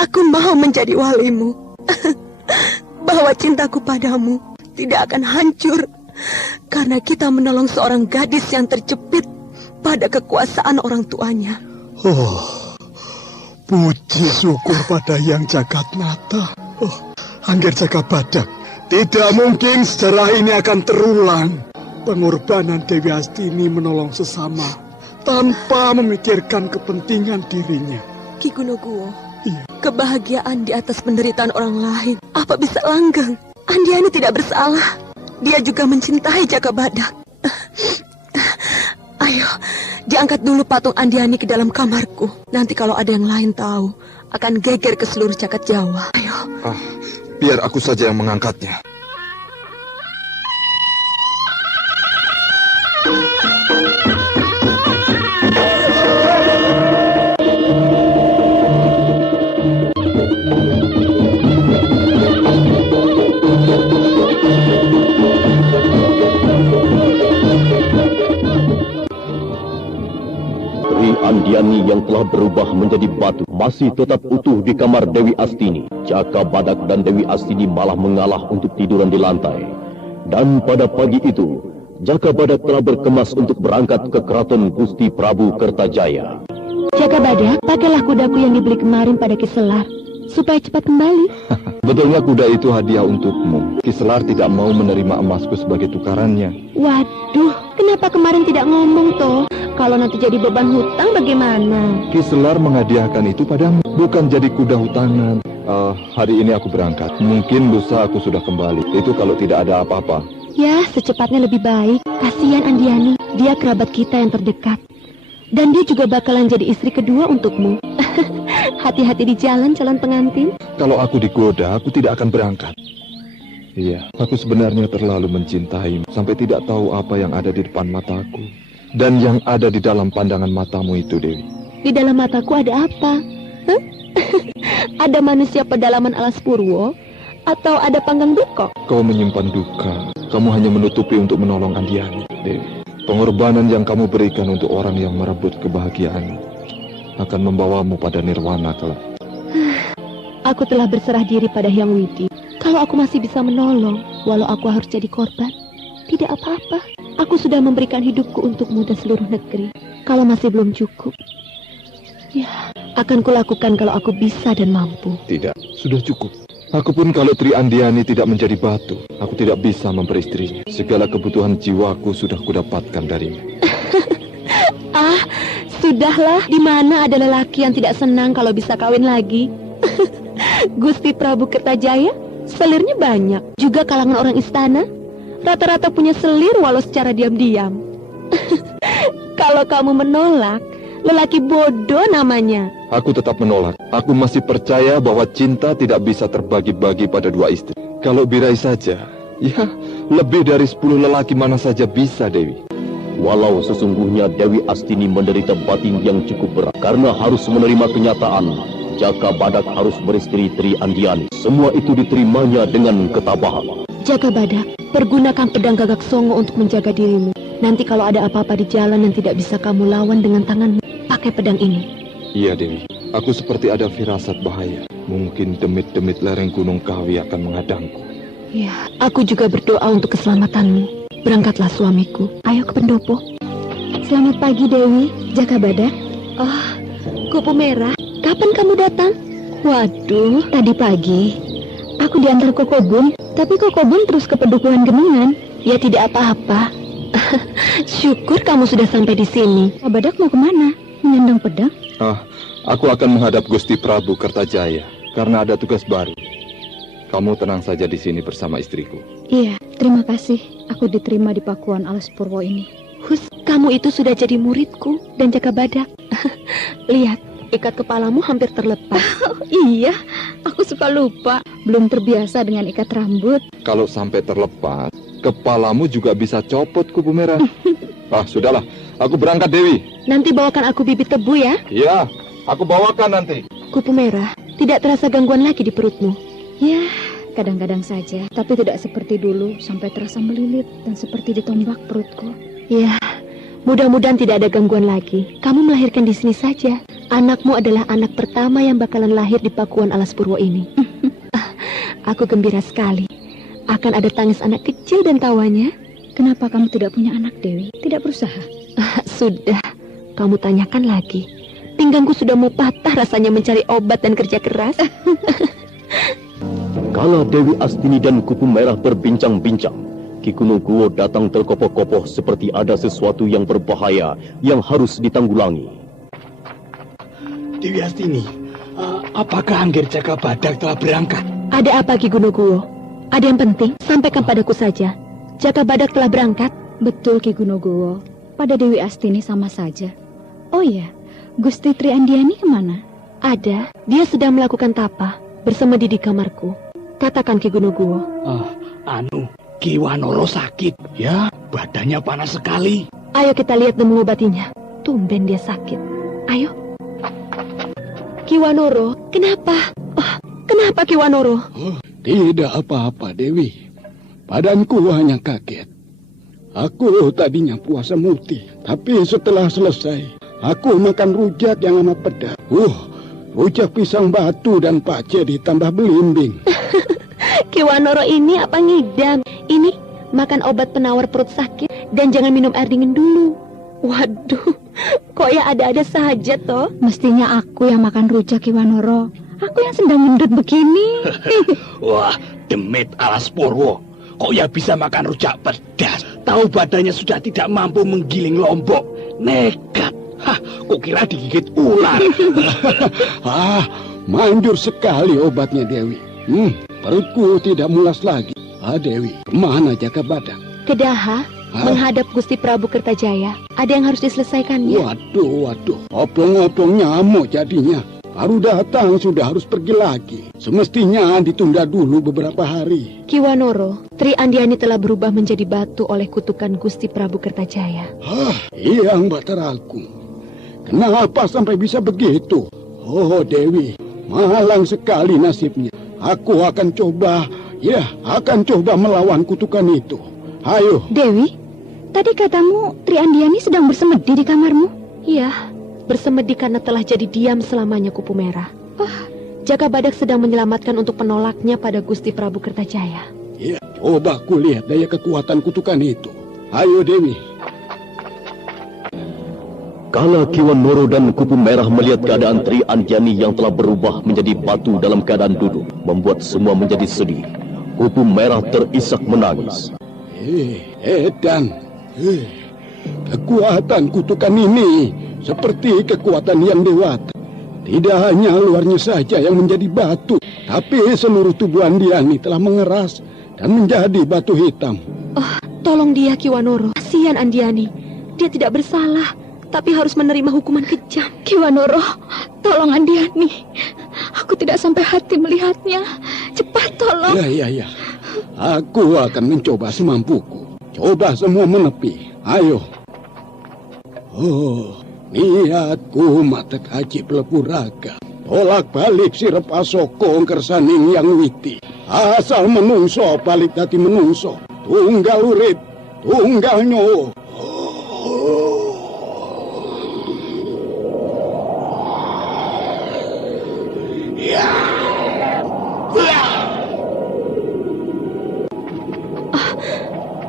Aku mau menjadi walimu. Bahwa cintaku padamu tidak akan hancur karena kita menolong seorang gadis yang terjepit pada kekuasaan orang tuanya. Oh, puji syukur pada Yang Jagat Nata. Oh, Angger Jaka Badak, tidak mungkin sejarah ini akan terulang. Pengorbanan Dewi Astini menolong sesama tanpa memikirkan kepentingan dirinya. Ki Gunoguwo, Iya. kebahagiaan di atas penderitaan orang lain apa bisa langgeng? Andiani tidak bersalah. Dia juga mencintai Jaka Badak. Ayo, diangkat dulu patung Andiani ke dalam kamarku. Nanti kalau ada yang lain tahu, akan geger ke seluruh jagat Jawa. Ayo. Biar aku saja yang mengangkatnya. Andiani yang telah berubah menjadi batu masih tetap utuh di kamar Dewi Astini. Jaka Badak dan Dewi Astini malah mengalah untuk tiduran di lantai. Dan pada pagi itu, Jaka Badak telah berkemas untuk berangkat ke keraton Gusti Prabu Kertajaya. Jaka Badak, pakailah kudaku yang dibeli kemarin pada Ki Selar, supaya cepat kembali. Betulnya kuda itu hadiah untukmu. Ki Selar tidak mau menerima emasku sebagai tukarannya. Waduh, kenapa kemarin tidak ngomong toh? Kalau nanti jadi beban hutang bagaimana? Ki Selar menghadiahkan itu padamu, bukan jadi kuda hutangan. Hari ini aku berangkat. Mungkin lusa aku sudah kembali. Itu kalau tidak ada apa-apa. Ya, secepatnya lebih baik. Kasihan Andiani, dia kerabat kita yang terdekat. Dan dia juga bakalan jadi istri kedua untukmu. Hati-hati di jalan, calon pengantin. Kalau aku digoda, aku tidak akan berangkat. Iya, aku sebenarnya terlalu mencintaimu sampai tidak tahu apa yang ada di depan mataku. Dan yang ada di dalam pandangan matamu itu, Dewi. Di dalam mataku ada apa? Huh? Ada manusia pedalaman Alas Purwo? Atau ada panggang duka? Kau menyimpan duka. Kamu hanya menutupi untuk menolong Andiani, Dewi. Pengorbanan yang kamu berikan untuk orang yang merebut kebahagiaan akan membawamu pada nirwana kelak. Aku telah berserah diri pada Hyang Widi. Kalau aku masih bisa menolong, walau aku harus jadi korban, tidak apa-apa. Aku sudah memberikan hidupku untukmu dan seluruh negeri. Kalau masih belum cukup, Ya, akan kulakukan kalau aku bisa dan mampu. Tidak, sudah cukup. Aku pun kalau Tri Andiani tidak menjadi batu, aku tidak bisa memperistrinya. Segala kebutuhan jiwaku sudah kudapatkan darinya. Ah, sudahlah. Di mana ada lelaki yang tidak senang kalau bisa kawin lagi? Gusti Prabu Kertajaya, selirnya banyak. Juga kalangan orang istana, rata-rata punya selir walau secara diam-diam. Kalau kamu menolak, lelaki bodoh namanya. Aku tetap menolak. Aku masih percaya bahwa cinta tidak bisa terbagi-bagi pada dua istri. Kalau Birai saja, ya lebih dari 10 lelaki mana saja bisa, Dewi. Walau sesungguhnya Dewi Astini menderita batin yang cukup berat karena harus menerima kenyataan Jaka Badak harus beristri Tri Andiani. Semua itu diterimanya dengan ketabahan. Jaka Badak, pergunakan pedang Gagak Songo untuk menjaga dirimu. Nanti kalau ada apa-apa di jalan yang tidak bisa kamu lawan dengan tanganmu, pakai pedang ini. Iya, Dewi. Aku seperti ada firasat bahaya. Mungkin demit-demit lereng Gunung Kawi akan menghadangku. Ya, aku juga berdoa untuk keselamatanmu. Berangkatlah suamiku. Ayo ke pendopo. Selamat pagi, Dewi. Jaka Badak. Oh, Kupu Merah. Kapan kamu datang? Waduh, tadi pagi. Aku diantar Kokobun, tapi Kokobun terus ke Pedukuhan Genengan. Ya tidak apa-apa. Syukur kamu sudah sampai di sini. Jaka Badak mau kemana? Menyandang pedang? Aku akan menghadap Gusti Prabu Kertajaya karena ada tugas baru. Kamu tenang saja di sini bersama istriku. Iya, terima kasih. Aku diterima di Pakuan Alas Purwo ini. Hus, kamu itu sudah jadi muridku dan Jaka Badak. Lihat, ikat kepalamu hampir terlepas. Iya, aku suka lupa. Belum terbiasa dengan ikat rambut. Kalau sampai terlepas, kepalamu juga bisa copot, Kupu Merah. Sudahlah. Aku berangkat, Dewi. Nanti bawakan aku bibit tebu ya. Iya, aku bawakan nanti. Kupu Merah, tidak terasa gangguan lagi di perutmu? Ya, kadang-kadang saja. Tapi tidak seperti dulu, sampai terasa melilit dan seperti ditombak perutku. Ya, mudah-mudahan tidak ada gangguan lagi. Kamu melahirkan di sini saja. Anakmu adalah anak pertama yang bakalan lahir di Pakuan Alas Purwo ini. Aku gembira sekali. Akan ada tangis anak kecil dan tawanya. Kenapa kamu tidak punya anak, Dewi? Tidak berusaha? Sudah, kamu tanyakan lagi. Pinggangku sudah mau patah rasanya mencari obat dan kerja keras. Kala Dewi Astini dan Kupu Merah berbincang-bincang, Ki Gunungkuo datang terkopoh-kopoh seperti ada sesuatu yang berbahaya yang harus ditanggulangi. Dewi Astini, apakah Angger Jaka Badak telah berangkat? Ada apa, Ki Gunungkuo? Ada yang penting? Sampaikan padaku saja. Jaka Badak telah berangkat? Betul, Ki Gunungkuo. Pada Dewi Astini sama saja. Oh iya, Gusti Tri Andiani kemana? Ada, dia sedang melakukan tapa bersama di kamarku. Katakan, Ki Gunungkuo. Ki Wanoro sakit. Ya, badannya panas sekali. Ayo kita lihat dan mengobatinya. Tumben dia sakit. Ayo. Ki Wanoro, kenapa? Kenapa Ki Wanoro? Tidak apa-apa, Dewi. Badanku hanya kaget. Aku tadinya puasa muti, tapi setelah selesai, aku makan rujak yang amat pedas. Rujak pisang batu dan pace ditambah belimbing. Ki Wanoro ini apa ngidam? Ini makan obat penawar perut sakit dan jangan minum air dingin dulu. Waduh, kok ya ada-ada saja toh? Mestinya aku yang makan rujak, Ki Wanoro. Aku yang sedang mendut begini. Wah, demit Alas Purwo. Kok ya bisa makan rujak pedas? Tahu badannya sudah tidak mampu menggiling lombok. Nekat. Kok kira digigit ular? Manjur sekali obatnya, Dewi. Perutku tidak mulas lagi. Dewi, kemana Jaka Badak? Kedaha, menghadap Gusti Prabu Kertajaya. Ada yang harus diselesaikannya. Waduh. Oplong-oplong nyamuk jadinya. Baru datang sudah harus pergi lagi. Semestinya ditunda dulu beberapa hari. Ki Wanoro, Tri Andiani telah berubah menjadi batu oleh kutukan Gusti Prabu Kertajaya. Iya, Mbak Teraku. Kenapa sampai bisa begitu? Oh, Dewi, malang sekali nasibnya. Aku akan coba melawan kutukan itu. Ayo. Dewi, tadi katamu Tri Andiani sedang bersemedi di kamarmu? Iya, bersemedi karena telah jadi diam selamanya, Kupu Merah. Jaka Badak sedang menyelamatkan untuk penolaknya pada Gusti Prabu Kertajaya. Ya, coba aku lihat daya kekuatan kutukan itu. Ayo, Dewi. Kala Kiwanoro dan Kupu Merah melihat keadaan Tri Andiani yang telah berubah menjadi batu dalam keadaan duduk, membuat semua menjadi sedih. Kupu Merah terisak menangis. Edan, kekuatan kutukan ini seperti kekuatan yang dewata. Tidak hanya luarnya saja yang menjadi batu, tapi seluruh tubuh Andiani telah mengeras dan menjadi batu hitam. Oh, tolong dia, Kiwanoro. Kasihan Andiani. Dia tidak bersalah, tapi harus menerima hukuman kejam. Kiwanoro, tolong Andiani. Aku tidak sampai hati melihatnya. Cepat tolong. Ya. Aku akan mencoba semampuku. Coba semua menepi. Ayo. Oh, niatku mata kaji pelepuraga. Tolak balik sirep asoko kersaning yang witi. Asal menungso balik dadi menungso. Tunggal urip, tunggal nyawa.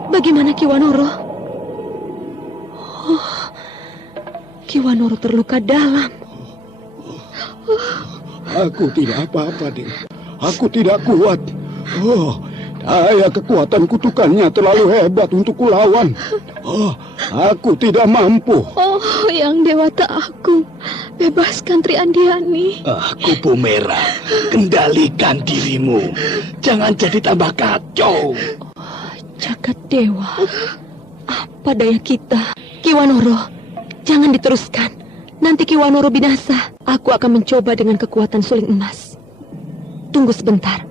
Bagaimana Kiwanoro? Oh, Kiwanoro terluka dalam. Aku tidak apa-apa, Dewi. Aku tidak kuat. Oh, daya kekuatan kutukannya terlalu hebat untuk kulawan. Oh, aku tidak mampu. Oh, yang dewata aku. Bebaskan Tri Andiani. Kupu Merah, kendalikan dirimu. Jangan jadi tambah kacau. Jagat Dewa, apa daya kita? Kiwanoro, jangan diteruskan. Nanti Kiwanoro binasa. Aku akan mencoba dengan kekuatan suling emas. Tunggu sebentar,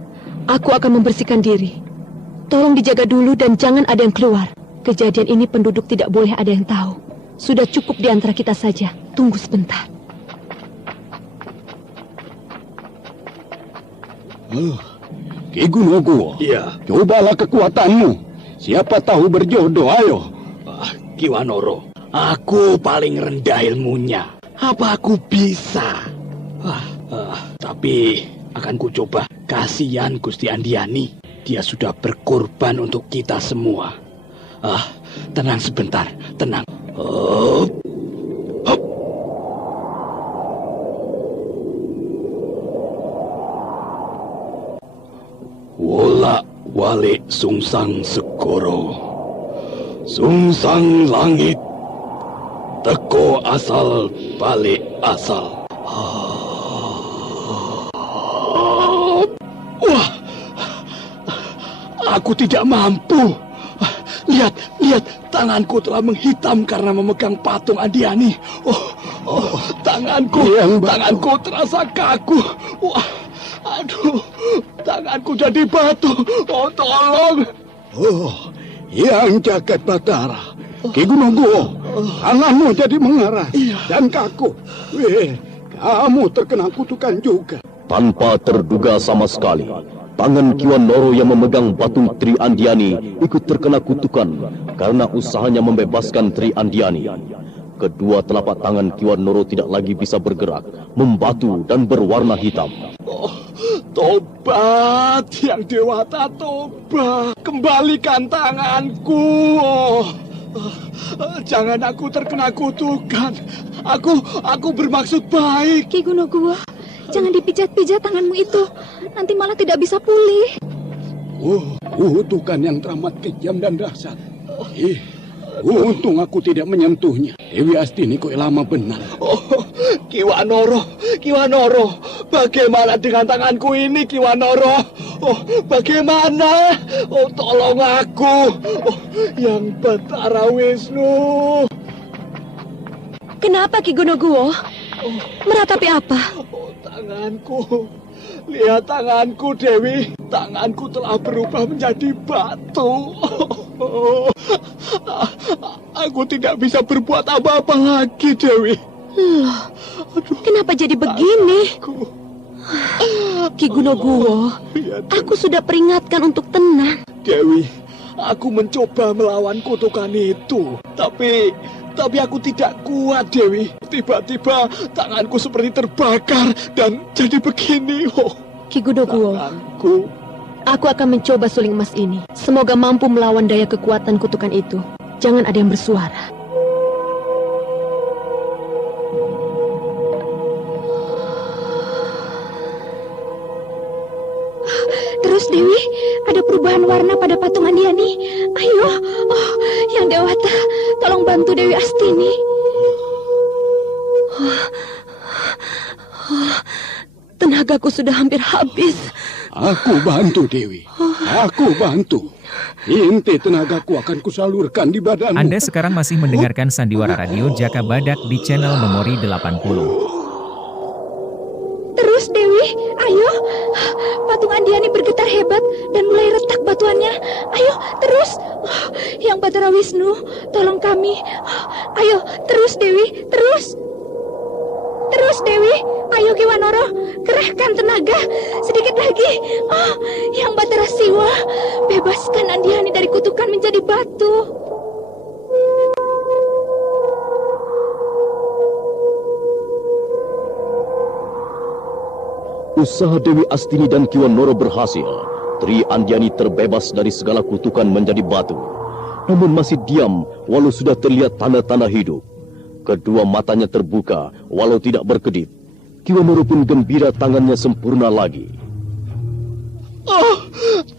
aku akan membersihkan diri. Tolong dijaga dulu dan jangan ada yang keluar. Kejadian ini penduduk tidak boleh ada yang tahu. Sudah cukup di antara kita saja. Tunggu sebentar. Ki Gunogo, Iya. Cobalah kekuatanmu. Siapa tahu berjodoh, ayo. Kiwanoro, aku paling rendah ilmunya. Apa aku bisa? Tapi akan ku coba. Kasihan Gusti Andiani. Dia sudah berkorban untuk kita semua. Tenang sebentar, tenang. Wolak walik sungsang segoro, sungsang langit, teko asal balik asal. Wah, aku tidak mampu. Lihat, tanganku telah menghitam karena memegang patung Andiani. Tanganku terasa kaku. Wah, aduh, tanganku jadi batu. Oh, tolong. Yang Jagat Batara, Ki Gunogo, tanganmu jadi mengeras dan kaku. Kamu terkena kutukan juga. Tanpa terduga sama sekali, tangan Kiwanoro yang memegang batu Tri Andiani ikut terkena kutukan karena usahanya membebaskan Tri Andiani. Kedua telapak tangan Kiwanoro tidak lagi bisa bergerak, membatu dan berwarna hitam. Tobat, yang dewata, tobat. Kembalikan tanganku. Jangan aku terkena kutukan. Aku bermaksud baik. Ki Gunogo, jangan dipijat-pijat tanganmu itu. Nanti malah tidak bisa pulih. Kutukan yang teramat kejam dan dahsyat. Untung aku tidak menyentuhnya. Dewi Astini kok lama benar. Kiwanoro, bagaimana dengan tanganku ini, Kiwanoro? Bagaimana? Tolong aku. Yang Batara Wisnu. Kenapa Ki Gunogo? Meratapi apa? Tanganku. Lihat tanganku, Dewi. Tanganku telah berubah menjadi batu. Aku tidak bisa berbuat apa-apa lagi, Dewi. Loh, kenapa jadi begini? Ki Gunogo, aku sudah peringatkan untuk tenang. Dewi, aku mencoba melawan kutukan itu. Tapi aku tidak kuat, Dewi. Tiba-tiba tanganku seperti terbakar dan jadi begini. Ki Gunogo, aku akan mencoba suling emas ini. Semoga mampu melawan daya kekuatan kutukan itu. Jangan ada yang bersuara. Andiani, ayo. Oh, Yang Dewata, tolong bantu Dewi Astini. Tenagaku sudah hampir habis. Aku bantu, Dewi. Aku bantu. Inti tenagaku akan kusalurkan di badanmu. Anda sekarang masih mendengarkan Sandiwara Radio Jaka Badak di channel Memori 80. Terus Dewi, ayo. Patung Andiani bergetar hebat dan mulai retak batuannya. Ayo, terus. Yang Batara Wisnu, tolong kami. Ayo, terus Dewi, terus. Terus Dewi, ayo Ki Wanoro, kerahkan tenaga. Sedikit lagi. Yang Batara Siwa, bebaskan Andiani dari kutukan menjadi batu. Usaha Dewi Astini dan Ki Wanoro berhasil. Tri Andiani terbebas dari segala kutukan menjadi batu. Namun masih diam walau sudah terlihat tanda-tanda hidup. Kedua matanya terbuka walau tidak berkedip. Ki Wanoro pun gembira tangannya sempurna lagi. Oh,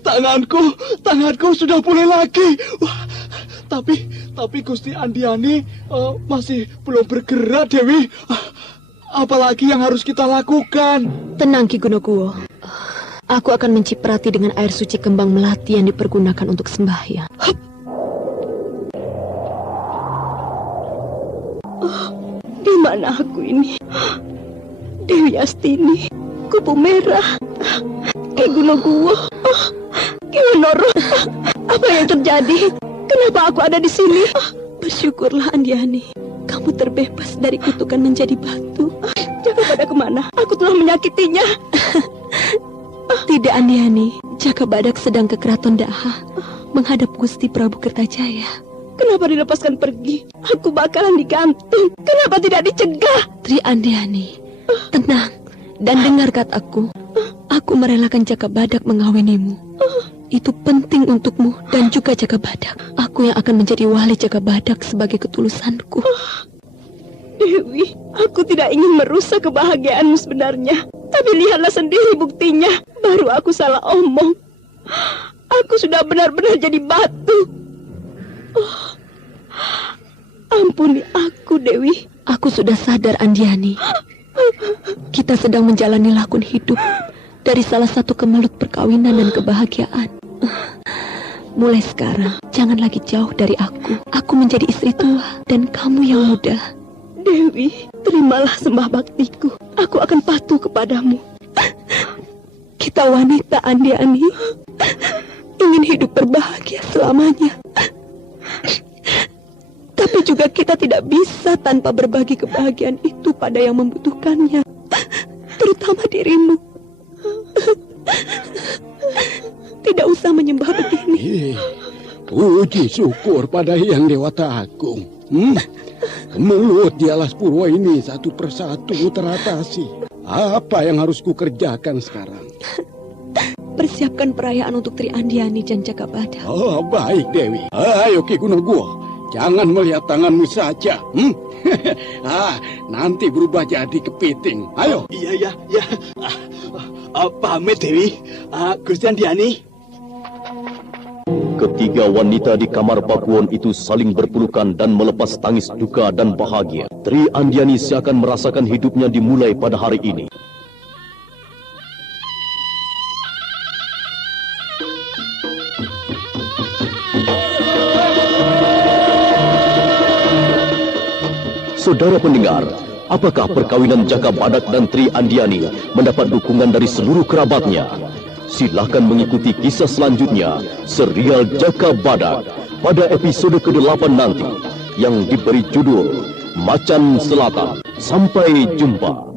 tanganku sudah pulih lagi. Wah, tapi Gusti Andiani masih belum bergerak, Dewi. Apalagi yang harus kita lakukan? Tenang Ki Gunokuwo. Aku akan menciprati dengan air suci kembang melati yang dipergunakan untuk sembahyang. Di mana aku ini? Dewi Astini, Kupu Merah, Ki Gunokuwo, Ki Wanoro. Apa yang terjadi? Kenapa aku ada di sini? Bersyukurlah Andiani, kamu terbebas dari kutukan menjadi batu. Jaka Badak kemana? Aku telah menyakitinya. Tidak Andiani, Jaka Badak sedang ke Keraton Daha menghadap Gusti Prabu Kertajaya. Kenapa dilepaskan pergi? Aku bakalan digantung. Kenapa tidak dicegah? Tri Andiani, tenang dan dengar kataku. Aku merelakan Jaka Badak mengawinimu. Itu penting untukmu dan juga Jaka Badak. Aku yang akan menjadi wali Jaka Badak sebagai ketulusanku. Dewi, aku tidak ingin merusak kebahagiaanmu sebenarnya. Tapi lihatlah sendiri buktinya. Baru aku salah omong. Aku sudah benar-benar jadi batu. Ampuni aku, Dewi. Aku sudah sadar, Andiani. Kita sedang menjalani lakon hidup dari salah satu kemelut perkawinan dan kebahagiaan. Mulai sekarang, jangan lagi jauh dari aku. Aku menjadi istri tua dan kamu yang muda. Dewi, terimalah sembah baktiku. Aku akan patuh kepadamu. Kita wanita, Andiani, ingin hidup berbahagia selamanya. Tapi juga kita tidak bisa tanpa berbagi kebahagiaan itu pada yang membutuhkannya, terutama dirimu. Tidak usah menyembah begini. Puji syukur pada Hyang Dewata Agung. Kemelut di Alas Purwo ini satu persatu teratasi. Apa yang harus kukerjakan sekarang? Persiapkan perayaan untuk Tri Andiani dan Jaka Badak. Oh, baik Dewi. Ayo Ki Gunokuwo, jangan melihat tanganmu saja. Nanti berubah jadi kepiting. Ayo. Iya. Pamit Dewi, Gusti Andiani. Ketiga wanita di kamar Pakuwon itu saling berpelukan dan melepas tangis duka dan bahagia. Tri Andiani seakan merasakan hidupnya dimulai pada hari ini. Saudara pendengar, apakah perkawinan Jaka Badak dan Tri Andiani mendapat dukungan dari seluruh kerabatnya? Silakan mengikuti kisah selanjutnya, serial Jaka Badak, pada episode ke-8 nanti, yang diberi judul Macan Selatan. Sampai jumpa.